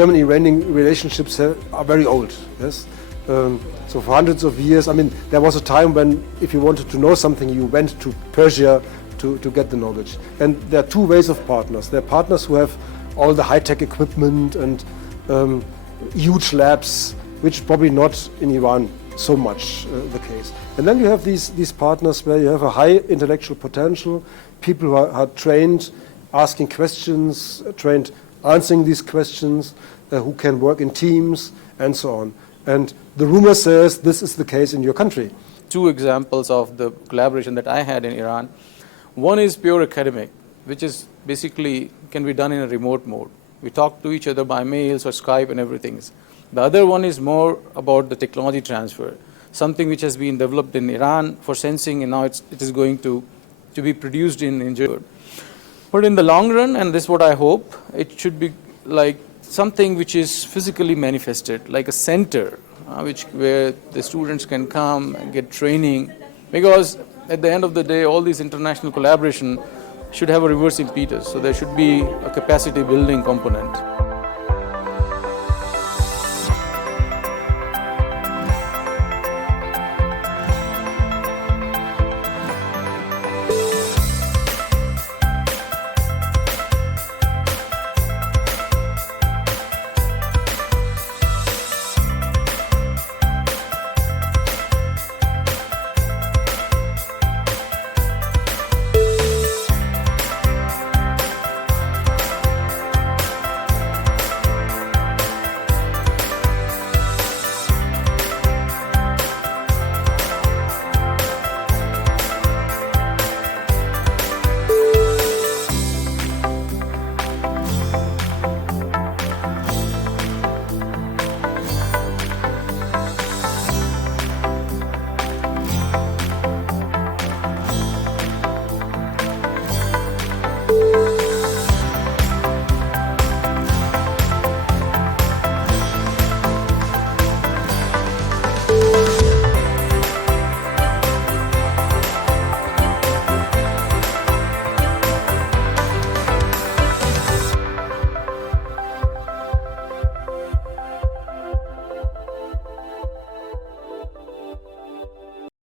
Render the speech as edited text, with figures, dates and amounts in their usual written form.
German-Iranian relationships are very old. Yes. So for hundreds of years, I mean, there was a time when if you wanted to know something, you went to Persia to get the knowledge. And there are two ways of partners. There are partners who have all the high-tech equipment and huge labs, which probably not in Iran so much the case. And then you have these partners where you have a high intellectual potential, people who are trained asking questions, trained answering these questions, who can work in teams and so on. And the rumor says this is the case in your country. Two examples of the collaboration that I had in Iran. One is pure academic, which is basically can be done in a remote mode. We talk to each other by mails or Skype and everything. The other one is more about the technology transfer, something which has been developed in Iran for sensing, and now it is going to be produced in Germany. But in the long run, and this is what I hope, it should be like something which is physically manifested, like a center where the students can come and get training, because at the end of the day, all these international collaboration should have a reverse impetus, so there should be a capacity building component.